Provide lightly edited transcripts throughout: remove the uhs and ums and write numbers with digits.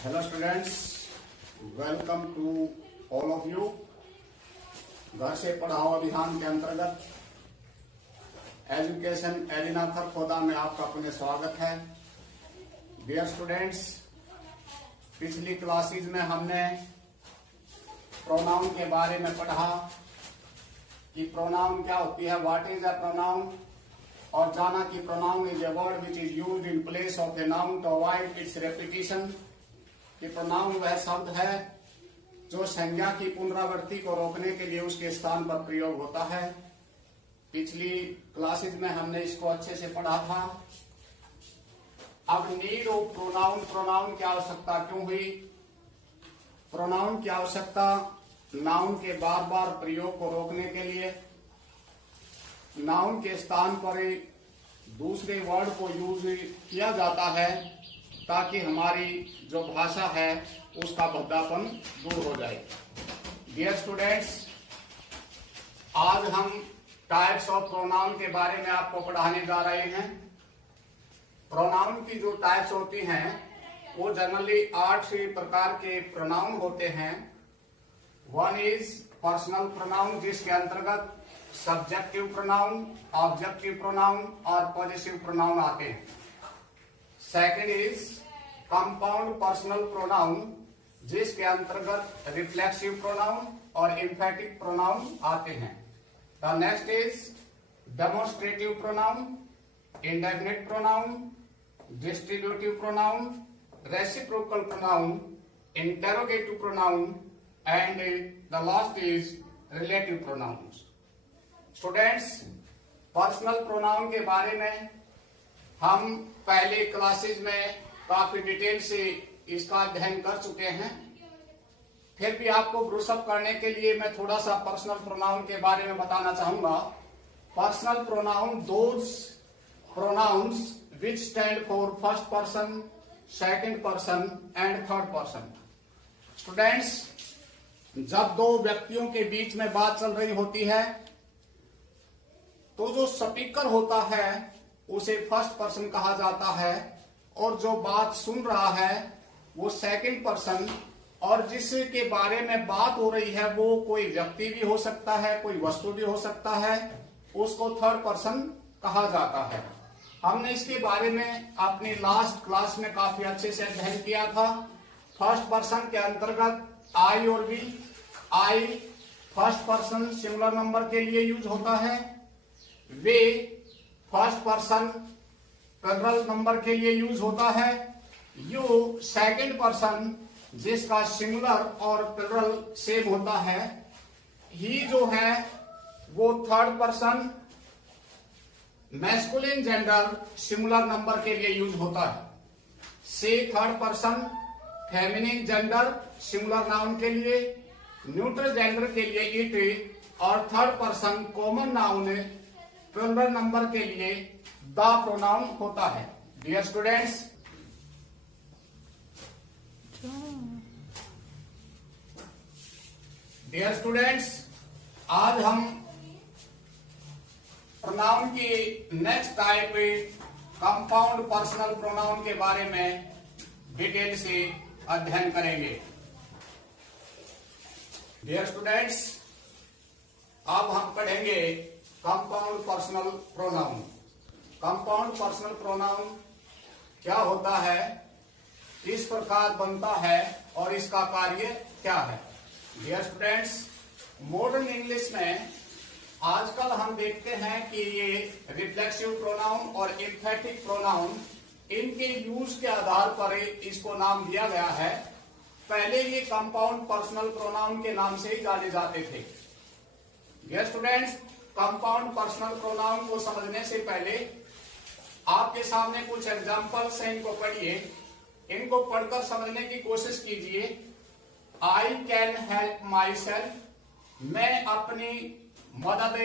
Hello students, welcome to all of you. घर से पढ़ाओ अभियान के अंतर्गत एजुकेशन एलिना खरखोदा में आपका पुनः स्वागत है। डियर स्टूडेंट्स, पिछली क्लासेज में हमने प्रोनाउन के बारे में पढ़ा कि प्रोनाउन क्या होती है, व्हाट इज अ प्रोनाउन, और जाना कि pronoun is a word which is used in place of a noun to avoid its repetition. कि प्रोनाउन वह शब्द है जो संज्ञा की पुनरावृत्ति को रोकने के लिए उसके स्थान पर प्रयोग होता है। पिछली क्लासेज में हमने इसको अच्छे से पढ़ा था। अब नीड ऑफ प्रोनाउन, प्रोनाउन की आवश्यकता क्यों हुई? प्रोनाउन की आवश्यकता नाउन के बार बार प्रयोग को रोकने के लिए, नाउन के स्थान पर दूसरे वर्ड को यूज किया जाता है ताकि हमारी जो भाषा है उसका भद्दापन दूर हो जाए। डियर स्टूडेंट्स, आज हम टाइप्स ऑफ प्रोनाउन के बारे में आपको पढ़ाने जा रहे हैं। प्रोनाउन की जो टाइप्स होती हैं वो जनरली 8 प्रकार के प्रोनाउन होते हैं। वन इज पर्सनल प्रोनाउन, जिसके अंतर्गत सब्जेक्टिव प्रोनाउन, ऑब्जेक्टिव प्रोनाउन और पॉजिटिव प्रोनाउन आते हैं। Second is compound personal pronoun, जिसके अंतर्गत रिफ्लेक्सिव प्रोनाउन और एम्फेटिक प्रोनाउन आते हैं। The next is demonstrative pronoun, indefinite pronoun, distributive pronoun, reciprocal pronoun, interrogative pronoun and the last is relative pronounce. Students, personal pronoun के बारे में हम पहले क्लासेज में काफी डिटेल से इसका अध्ययन कर चुके हैं। फिर भी आपको ब्रूशअप करने के लिए मैं थोड़ा सा पर्सनल प्रोनाउन के बारे में बताना चाहूंगा। Personal pronoun those pronouns which stand for first person, second person and third person. Students, जब दो व्यक्तियों के बीच में बात चल रही होती है तो जो स्पीकर होता है उसे फर्स्ट पर्सन कहा जाता है और जो बात सुन रहा है वो सेकंड पर्सन, और जिसके बारे में बात हो रही है वो कोई व्यक्ति भी हो सकता है, कोई वस्तु भी हो सकता है, उसको थर्ड पर्सन कहा जाता है। हमने इसके बारे में अपनी लास्ट क्लास में काफी अच्छे से अध्ययन किया था। फर्स्ट पर्सन के अंतर्गत आई और we. I first person singular number के लिए यूज होता है। We first person plural number के लिए यूज होता है। यू सेकंड पर्सन जिसका सिंगुलर और प्लूरल सेम होता है। ही जो है वो third person masculine gender singular number के लिए यूज होता है। She third person feminine gender singular noun के लिए, न्यूट्रल जेंडर के लिए इट, और third person common noun plural number के लिए द प्रोनाउन होता है। डियर स्टूडेंट्स, आज हम प्रोनाउन की next type compound personal pronoun के बारे में डिटेल से अध्ययन करेंगे। डियर स्टूडेंट्स, अब हम पढ़ेंगे compound personal pronoun. Compound personal pronoun क्या होता है, किस प्रकार बनता है और इसका कार्य क्या है? डियर स्टूडेंट्स, मॉडर्न इंग्लिश में आजकल हम देखते हैं कि ये रिफ्लेक्सिव प्रोनाउन और एम्फेटिक प्रोनाउन, इनके यूज के आधार पर इसको नाम दिया गया है। पहले ये कंपाउंड पर्सनल प्रोनाउन के नाम से ही जाने जाते थे। Dear students, compound personal pronoun को समझने से पहले आपके सामने कुछ एग्जाम्पल्स हैं, इनको पढ़िए। इनको पढ़कर समझने की कोशिश कीजिए। I can help my self, मैं अपनी मदद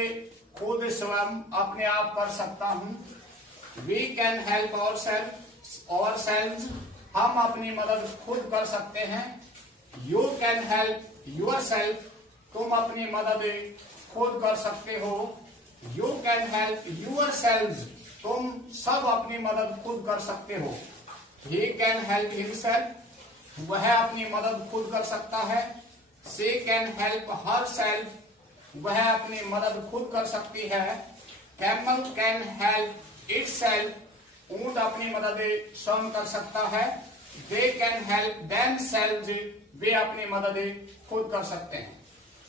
खुद स्वयं अपने आप कर सकता हूं। We can help our self, हम अपनी मदद खुद कर सकते हैं। You can help your self, तुम अपनी मदद खुद कर सकते हो। You can help your self, तुम सब अपनी मदद खुद कर सकते हो। ही कैन हेल्प हिमसेल्फ, वह अपनी मदद खुद कर सकता है। She can help herself, वह अपनी मदद खुद कर सकती है। Camel can help itself, ऊंट अपनी मदद स्वयं कर सकता है। They can help themselves, वे अपनी मदद खुद कर सकते हैं।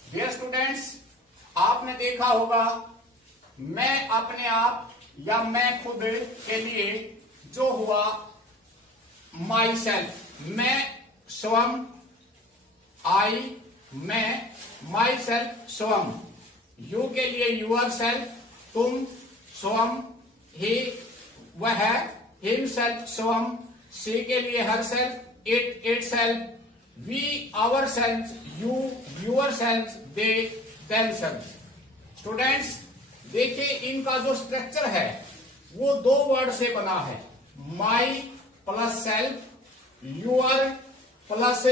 डियर स्टूडेंट्स, आपने देखा होगा मैं अपने आप या मैं खुद के लिए जो हुआ माई सेल्फ, मैं स्वयं, आई मैं, माई सेल्फ स्वयं, यू के लिए यूर सेल्फ तुम स्वयं, ही वह, हिम सेल्फ स्वयं, शी के लिए her self, it self, we our self, you your self, they them self. Students देखिए इनका जो स्ट्रक्चर है वो दो वर्ड से बना है, my plus self, your plus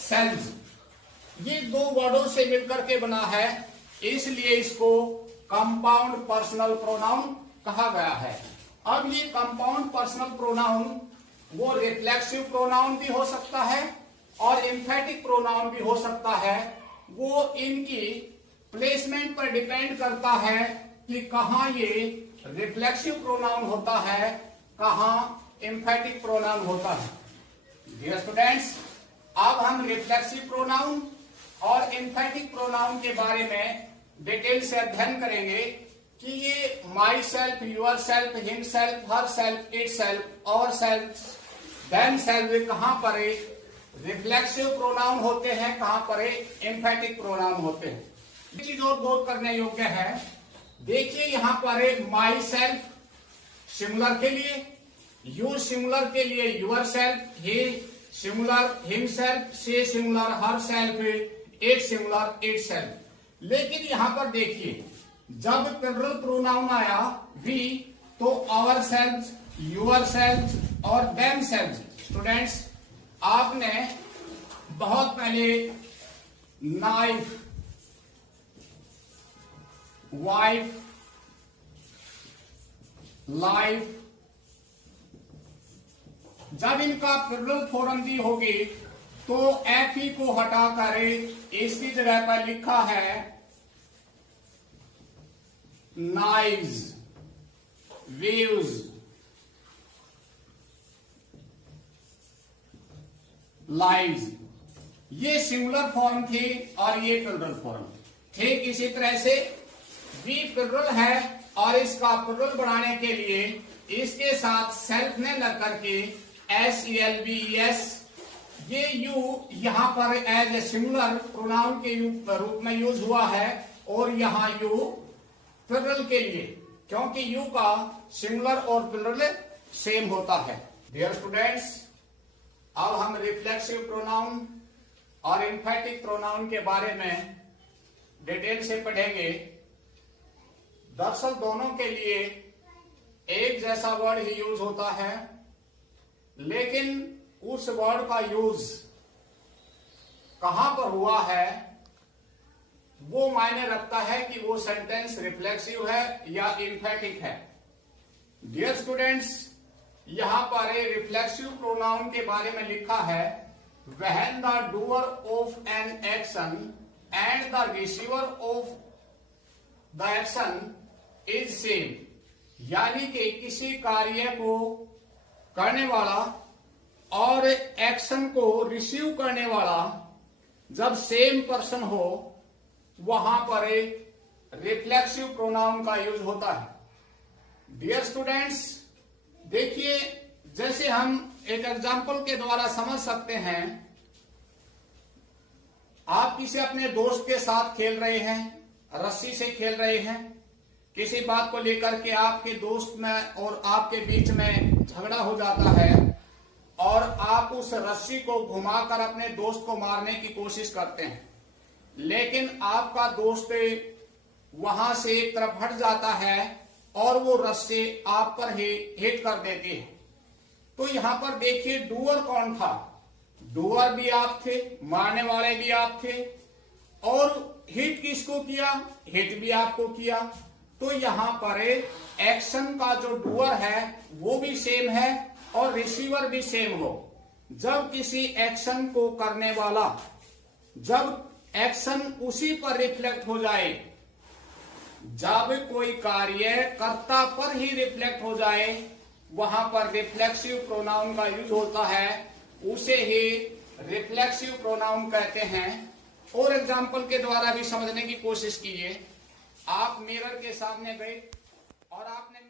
self. ये दो वर्डों से मिलकर के बना है, इसलिए इसको कंपाउंड पर्सनल प्रोनाउन कहा गया है। अब ये कंपाउंड पर्सनल प्रोनाउन वो रिफ्लेक्सिव प्रोनाउन भी हो सकता है और एम्फेटिक प्रोनाउन भी हो सकता है। वो इनकी प्लेसमेंट पर डिपेंड करता है कि कहां ये रिफ्लेक्सिव प्रोनाउन होता है, कहां एम्फेटिक प्रोनाउन होता है। डियर स्टूडेंट्स, अब हम रिफ्लेक्सिव प्रोनाउन और एम्फेटिक प्रोनाउन के बारे में डिटेल से अध्ययन करेंगे कि ये my self, your self, him self, her self, it self our self, them self कहां पर रिफ्लेक्सिव प्रोनाउन होते हैं, कहां पर एम्फेटिक प्रोनाउन होते हैं। ये चीज और गौर करने योग्य है। देखिए यहां पर माई सेल्फ सिंगुलर के लिए, यू सिंगुलर के लिए your self, he singular him self, she singular her self, it singular it self. लेकिन यहां पर देखिए जब प्लूरल प्रोनाउन आया वी, तो आवर सेल्फ, यूर सेल्फ और देम सेल्फ। स्टूडेंट्स आपने बहुत पहले नाइफ, वाइफ, लाइफ, जब इनका प्लूरल फॉर्म दी होगी तो एफ ई को हटाकर इसकी जगह पर लिखा है नाइव्स, वीव्स, लाइव्स। ये सिंगुलर फॉर्म थी और ये प्लूरल फॉर्म। ठीक इसी तरह से वी प्लूरल है और इसका प्लूरल बनाने के लिए इसके साथ सेल्फ ने लग करके SELVES, ये यू यहां पर एज ए सिंगुलर प्रोनाउन के रूप में यूज हुआ है और यहां यू प्लूरल के लिए, क्योंकि यू का सिंगुलर और प्लूरल सेम होता है। डियर स्टूडेंट्स, अब हम रिफ्लेक्सिव प्रोनाउन और एम्फेटिक प्रोनाउन के बारे में डिटेल से पढ़ेंगे। दरअसल दोनों के लिए एक जैसा वर्ड ही यूज होता है, लेकिन उस वर्ड का यूज कहां पर हुआ है वो मायने रखता है कि वो सेंटेंस रिफ्लेक्सिव है या एम्फेटिक है। डियर स्टूडेंट्स, यहां पर रिफ्लेक्सिव प्रोनाउन के बारे में लिखा है when the doer of an action and the receiver of the action is same, यानी कि किसी कार्य को करने वाला और एक्शन को रिसीव करने वाला जब सेम पर्सन हो वहां पर रिफ्लेक्सिव प्रोनाउन का यूज होता है। डियर स्टूडेंट्स, देखिए जैसे हम एक एग्जांपल के द्वारा समझ सकते हैं, आप किसी अपने दोस्त के साथ खेल रहे हैं, रस्सी से खेल रहे हैं, किसी बात को लेकर के आपके दोस्त में और आपके बीच में झगड़ा हो जाता है और आप उस रस्सी को घुमाकर अपने दोस्त को मारने की कोशिश करते हैं, लेकिन आपका दोस्त वहां से एक तरफ हट जाता है और वो रस्सी आप पर ही हिट कर देती है। तो यहां पर देखिए डूअर कौन था? डूअर भी आप थे, मारने वाले भी आप थे, और हिट किसको किया? हिट भी आपको किया। तो यहां पर एक्शन का जो डूअर है वो भी सेम है और रिसीवर भी सेम हो, जब किसी एक्शन को करने वाला, जब एक्शन उसी पर रिफ्लेक्ट हो जाए, जब कोई कार्य कर्ता पर ही रिफ्लेक्ट हो जाए, वहां पर रिफ्लेक्सिव प्रोनाउन का यूज होता है, उसे ही रिफ्लेक्सिव प्रोनाउन कहते हैं। और एग्जाम्पल के द्वारा भी समझने की कोशिश कीजिए। आप मिरर के सामने गए और आपने